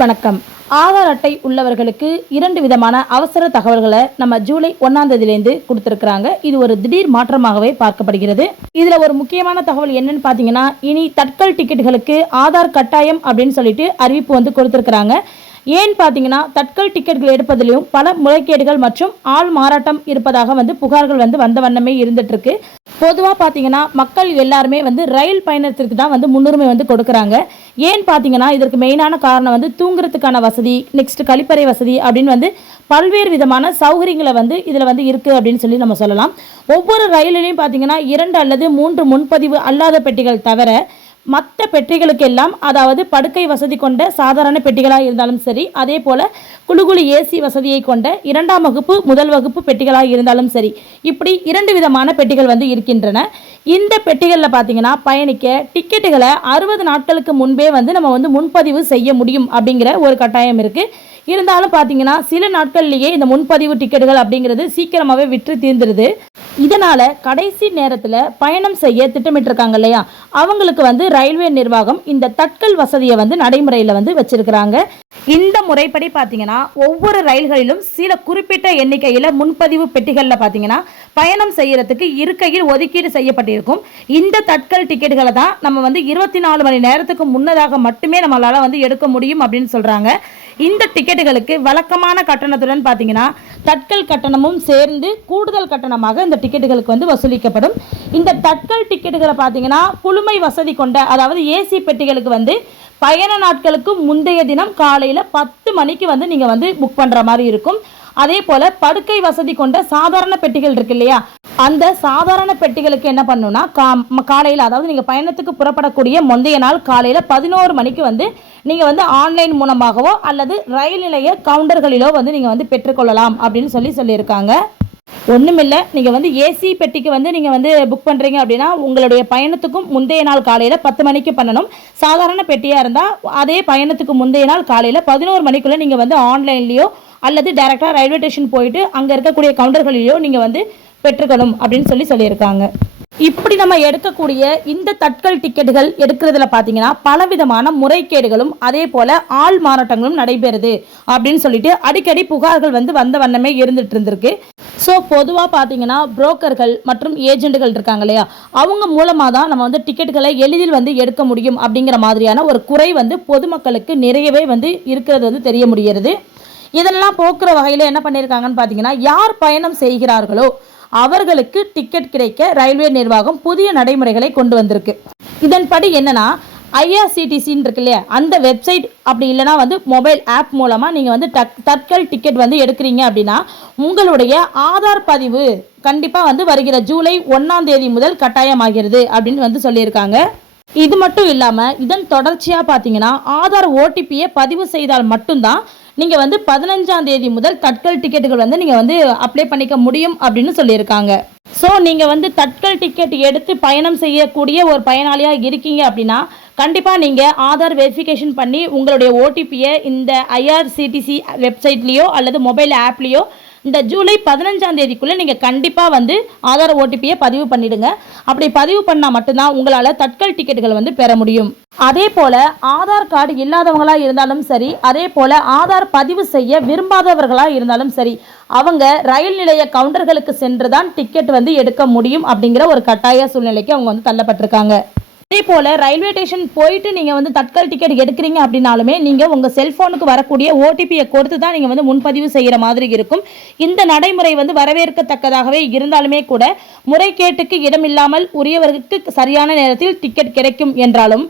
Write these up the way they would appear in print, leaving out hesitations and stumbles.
வணக்கம். ஆதார் அட்டை உள்ளவர்களுக்கு 2 விதமான அவசர தகவல்களை நம்ம ஜூலை 1ஆம் தேதியிலேருந்து கொடுத்துருக்குறாங்க. இது ஒரு திடீர் மாற்றமாகவே பார்க்கப்படுகிறது. இதில் ஒரு முக்கியமான தகவல் என்னன்னு பார்த்தீங்கன்னா, இனி தட்கல் டிக்கெட்டுகளுக்கு ஆதார் கட்டாயம் அப்படின்னு சொல்லிட்டு அறிவிப்பு வந்து கொடுத்துருக்குறாங்க. ஏன்னு பார்த்தீங்கன்னா, தட்கல் டிக்கெட்டுகள் எடுப்பதிலும் பல முறைகேடுகள் மற்றும் ஆள் மாறாட்டம் இருப்பதாக வந்து புகார்கள் வந்து வந்த வண்ணமே இருந்துட்டு இருக்கு. பொதுவாக பார்த்தீங்கன்னா, மக்கள் எல்லாருமே வந்து ரயில் பயணத்திற்கு தான் வந்து முன்னுரிமை வந்து கொடுக்குறாங்க. ஏன்னு பார்த்தீங்கன்னா, இதற்கு மெயினான காரணம் வந்து தூங்குறதுக்கான வசதி, நெக்ஸ்ட் கழிப்பறை வசதி அப்படின்னு வந்து பல்வேறு விதமான சௌகரியங்களை வந்து இதில் வந்து இருக்குது அப்படின்னு சொல்லி நம்ம சொல்லலாம். ஒவ்வொரு ரயிலையும் பார்த்தீங்கன்னா 2 அல்லது 3 முன்பதிவு அல்லாத பெட்டிகள் தவிர மற்ற பெட்டிகளுக்கெல்லாம், அதாவது படுக்கை வசதி கொண்ட சாதாரண பெட்டிகளாக இருந்தாலும் சரி, அதே போல் குழுகுழு ஏசி வசதியை கொண்ட 2ஆம் வகுப்பு முதல் வகுப்பு பெட்டிகளாக இருந்தாலும் சரி, இப்படி 2 விதமான பெட்டிகள் வந்து இருக்கின்றன. இந்த பெட்டிகளில் பார்த்தீங்கன்னா பயணிக்க டிக்கெட்டுகளை 60 நாட்களுக்கு முன்பே வந்து நம்ம வந்து முன்பதிவு செய்ய முடியும் அப்படிங்கிற ஒரு கட்டாயம் இருக்குது. இருந்தாலும் பார்த்தீங்கன்னா சில நாட்கள்லேயே இந்த முன்பதிவு டிக்கெட்டுகள் அப்படிங்கிறது சீக்கிரமாகவே விற்று தீர்ந்துருது. இதனால் கடைசி நேரத்தில் பயணம் செய்ய திட்டமிட்டிருக்காங்க இல்லையா, அவங்களுக்கு வந்து ரயில்வே நிர்வாகம் இந்த தட்கல் வசதியை வந்து நடைமுறையில் வந்து வச்சிருக்கிறாங்க. இந்த முறைப்படி பார்த்தீங்கன்னா ஒவ்வொரு ரயில்களிலும் சில குறிப்பிட்ட எண்ணிக்கையில் முன்பதிவு பெட்டிகளில் பார்த்தீங்கன்னா பயணம் செய்யறதுக்கு இருக்கையில் ஒதுக்கீடு செய்யப்பட்டிருக்கும். இந்த தட்கல் டிக்கெட்டுகளை தான் நம்ம வந்து 24 மணி நேரத்துக்கு முன்னதாக மட்டுமே நம்மளால் வந்து எடுக்க முடியும் அப்படின்னு சொல்கிறாங்க. இந்த டிக்கெட்டுகளுக்கு வழக்கமான கட்டணத்துடன் பார்த்தீங்கன்னா தட்கல் கட்டணமும் சேர்ந்து கூடுதல் கட்டணமாக இந்த டிக்கெட்டுகளுக்கு வந்து வசூலிக்கப்படும். இந்த தட்கல் டிக்கெட்டுகளை பார்த்தீங்கன்னா குளுமை வசதி கொண்ட, அதாவது ஏசி பெட்டிகளுக்கு வந்து பயண நாட்களுக்கு முந்தைய தினம் காலையில் 10 மணிக்கு வந்து நீங்கள் வந்து புக் பண்ணுற மாதிரி இருக்கும். அதே போல் படுக்கை வசதி கொண்ட சாதாரண பெட்டிகள் இருக்கு இல்லையா, அந்த சாதாரண பெட்டிகளுக்கு என்ன பண்ணணும்னா காலையில், அதாவது நீங்கள் பயணத்துக்கு புறப்படக்கூடிய முந்தைய நாள் காலையில் 11 மணிக்கு வந்து நீங்கள் வந்து ஆன்லைன் மூலமாகவோ அல்லது ரயில் நிலைய கவுண்டர்களிலோ வந்து நீங்கள் வந்து பெற்றுக்கொள்ளலாம் அப்படின்னு சொல்லியிருக்காங்க. ஒன்றுமில்லை, நீங்கள் வந்து ஏசி பெட்டிக்கு வந்து நீங்கள் வந்து புக் பண்ணுறீங்க அப்படின்னா உங்களுடைய பயணத்துக்கும் முந்தைய நாள் காலையில் 10 மணிக்கு பண்ணணும். சாதாரண பெட்டியாக இருந்தால் அதே பயணத்துக்கு முந்தைய நாள் காலையில் 11 மணிக்குள்ளே நீங்கள் வந்து ஆன்லைன்லேயோ அல்லது டைரெக்டாக ரயில்வே ஸ்டேஷன் போயிட்டு அங்கே இருக்கக்கூடிய கவுண்டர்களிலேயோ நீங்கள் வந்து பெற்றுக்கணும் அப்படின்னு சொல்லியிருக்காங்க. இப்படி நம்ம எடுக்கக்கூடிய இந்த தட்கல் டிக்கெட்டுகள் எடுக்கிறதுல பார்த்தீங்கன்னா பலவிதமான முறைகேடுகளும் அதே போல் ஆள் மாறாட்டங்களும் நடைபெறுது அப்படின்னு சொல்லிட்டு அடிக்கடி புகார்கள் வந்து வந்த வண்ணமே இருந்துட்டு இருந்திருக்கு. ஸோ பொதுவாக பார்த்தீங்கன்னா புரோக்கர்கள் மற்றும் ஏஜென்ட்டுகள் இருக்காங்க இல்லையா, அவங்க மூலமாக தான் நம்ம வந்து டிக்கெட்டுகளை எளிதில் வந்து எடுக்க முடியும் அப்படிங்கிற மாதிரியான ஒரு குறை வந்து பொதுமக்களுக்கு நிறையவே வந்து இருக்கிறது வந்து தெரிய முடிகிறது. இதெல்லாம் போக்குற வகையில் என்ன பண்ணியிருக்காங்கன்னு பார்த்தீங்கன்னா, யார் பயணம் செய்கிறார்களோ அவர்களுக்கு டிக்கெட் கிடைக்க ரயில்வே நிர்வாகம் புதிய நடைமுறைகளை கொண்டு வந்திருக்கு. இதன்படி என்னன்னா, ஐஆர்சிடிசின்னு இருக்கு இல்லையா, அந்த வெப்சைட் அப்படி இல்லைனா வந்து மொபைல் ஆப் மூலமாக நீங்கள் வந்து தட்கல் டிக்கெட் வந்து எடுக்கிறீங்க அப்படின்னா உங்களுடைய ஆதார் பதிவு கண்டிப்பாக வந்து வருகிற ஜூலை 1ஆம் தேதி முதல் கட்டாயமாகிறது அப்படின்னு வந்து சொல்லியிருக்காங்க. இது மட்டும் இல்லாமல் இதன் தொடர்ச்சியாக பார்த்தீங்கன்னா ஆதார் ஓடிபியை பதிவு செய்தால் மட்டும்தான் நீங்கள் வந்து 15ஆம் தேதி முதல் தட்கல் டிக்கெட்டுகள் வந்து நீங்கள் வந்து அப்ளை பண்ணிக்க முடியும் அப்படின்னு சொல்லியிருக்காங்க. ஸோ நீங்கள் வந்து தட்கல் டிக்கெட் எடுத்து பயணம் செய்யக்கூடிய ஒரு பயனாளியாக இருக்கீங்க அப்படின்னா கண்டிப்பாக நீங்கள் ஆதார் வெரிஃபிகேஷன் பண்ணி உங்களுடைய ஓடிபியை இந்த ஐஆர்சிடிசி வெப்சைட்லேயோ அல்லது மொபைல் ஆப்லேயோ இந்த ஜூலை 15ஆம் தேதிக்குள்ளே நீங்கள் கண்டிப்பாக வந்து ஆதார் ஓடிபியை பதிவு பண்ணிவிடுங்க. அப்படி பதிவு பண்ணால் மட்டும்தான் உங்களால் தட்கல் டிக்கெட்டுகள் வந்து பெற முடியும். அதே போல் ஆதார் கார்டு இல்லாதவங்களாக இருந்தாலும் சரி, அதே போல் ஆதார் பதிவு செய்ய விரும்பாதவர்களாக இருந்தாலும் சரி, அவங்க ரயில் நிலைய கவுண்டர்களுக்கு சென்று தான் டிக்கெட் வந்து எடுக்க முடியும் அப்படிங்கிற ஒரு கட்டாய சூழ்நிலைக்கு அவங்க வந்து தள்ளப்பட்டிருக்காங்க. அதே போல் ரயில்வே ஸ்டேஷன் போயிட்டு நீங்கள் வந்து தட்கல் டிக்கெட் எடுக்கிறீங்க அப்படின்னாலுமே நீங்கள் உங்கள் செல்ஃபோனுக்கு வரக்கூடிய ஓடிபியை கொடுத்து தான் நீங்கள் வந்து முன்பதிவு செய்கிற மாதிரி இருக்கும். இந்த நடைமுறை வந்து வரவேற்கத்தக்கதாகவே இருந்தாலுமே கூட முறைகேட்டுக்கு இடமில்லாமல் உரியவர்களுக்கு சரியான நேரத்தில் டிக்கெட் கிடைக்கும் என்றாலும்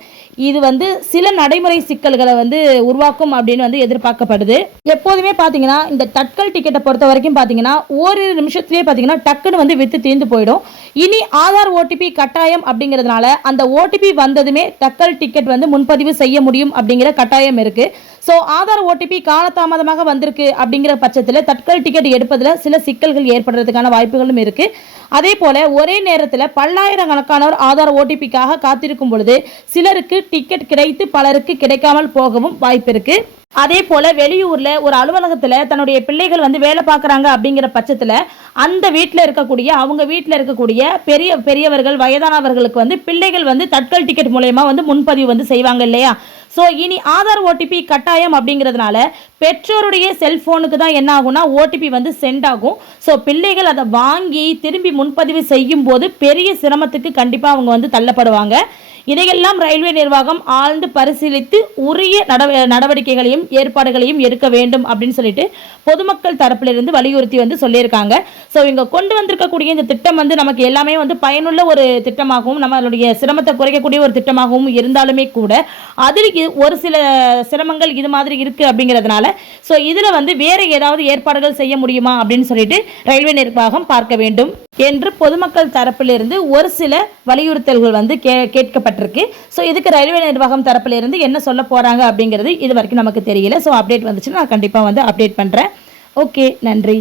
இது வந்து சில நடைமுறை சிக்கல்களை வந்து உருவாக்கும் அப்படின்னு வந்து எதிர்பார்க்கப்படுது. எப்போதுமே பார்த்தீங்கன்னா இந்த தட்கல் டிக்கெட்டை பொறுத்த வரைக்கும் பார்த்தீங்கன்னா ஓரிரு நிமிஷத்துலேயே பார்த்தீங்கன்னா டக்குன்னு வந்து விற்று தீர்ந்து போயிடும். இனி ஆதார் ஓடிபி கட்டாயம் அப்படிங்கிறதுனால அந்த ஓடிபி வந்ததுமே தட்கல் டிக்கெட் வந்து முன்பதிவு செய்ய முடியும் அப்படிங்கிற கட்டாயம் இருக்குது. ஸோ ஆதார் ஓடிபி காலதாமதமாக வந்திருக்கு அப்படிங்கிற பட்சத்தில் தட்கல் டிக்கெட் எடுப்பதில் சில சிக்கல்கள் ஏற்படுறதுக்கான வாய்ப்புகளும் இருக்குது. அதே போல் ஒரே நேரத்தில் பல்லாயிரக்கணக்கானோர் ஆதார் ஓடிபிக்காக காத்திருக்கும் பொழுது சிலருக்கு டிக்கெட் கிடைத்து பலருக்கு கிடைக்காமல் போகவும் வாய்ப்பு இருக்குது. அதே போல் வெளியூரில் ஒரு அலுவலகத்தில் தன்னுடைய பிள்ளைகள் வந்து வேலை பார்க்குறாங்க அப்படிங்கிற பட்சத்தில் அந்த வீட்டில் இருக்கக்கூடிய அவங்க வீட்டில் இருக்கக்கூடிய பெரியவர்கள் வயதானவர்களுக்கு வந்து பிள்ளைகள் வந்து தட்கல் டிக்கெட் மூலயமா வந்து முன்பதிவு வந்து செய்வாங்க இல்லையா. ஸோ இனி ஆதார் ஓடிபி கட்டாயம் அப்படிங்கிறதுனால பெற்றோருடைய செல்ஃபோனுக்கு தான் என்ன ஆகும்னா ஓடிபி வந்து சென்ட் ஆகும். ஸோ பிள்ளைகள் அதை வாங்கி திரும்பி முன்பதிவு செய்யும் போது பெரிய சிரமத்துக்கு கண்டிப்பாக அவங்க வந்து தள்ளப்படுவாங்க. இதையெல்லாம் ரயில்வே நிர்வாகம் ஆழ்ந்து பரிசீலித்து உரிய நடவடிக்கைகளையும் ஏற்பாடுகளையும் எடுக்க வேண்டும் அப்படின்னு சொல்லிட்டு பொதுமக்கள் தரப்பிலிருந்து வலியுறுத்தி வந்து சொல்லியிருக்காங்க. ஸோ இங்கே கொண்டு வந்திருக்கக்கூடிய இந்த திட்டம் வந்து நமக்கு எல்லாமே வந்து பயனுள்ள ஒரு திட்டமாகவும் நம்மளுடைய சிரமத்தை குறைக்கக்கூடிய ஒரு திட்டமாகவும் இருந்தாலுமே கூட அதில் ஒரு சில சிரமங்கள் இது மாதிரி இருக்குது அப்படிங்கிறதுனால ஸோ இதில் வந்து வேறு ஏதாவது ஏற்பாடுகள் செய்ய முடியுமா அப்படின்னு சொல்லிட்டு ரயில்வே நிர்வாகம் பார்க்க வேண்டும் என்று பொதுமக்கள் தரப்பிலிருந்து ஒரு சில வலியுறுத்தல்கள் வந்து கேட்கப்பட்டிருக்கு. ஸோ இதுக்கு ரயில்வே நிர்வாகம் தரப்பிலிருந்து என்ன சொல்ல போகிறாங்க அப்படிங்கிறது இது வரைக்கும் நமக்கு தெரியல. ஸோ அப்டேட் வந்துச்சுன்னா நான் கண்டிப்பாக வந்து அப்டேட் பண்ணுறேன். ஓகே, நன்றி.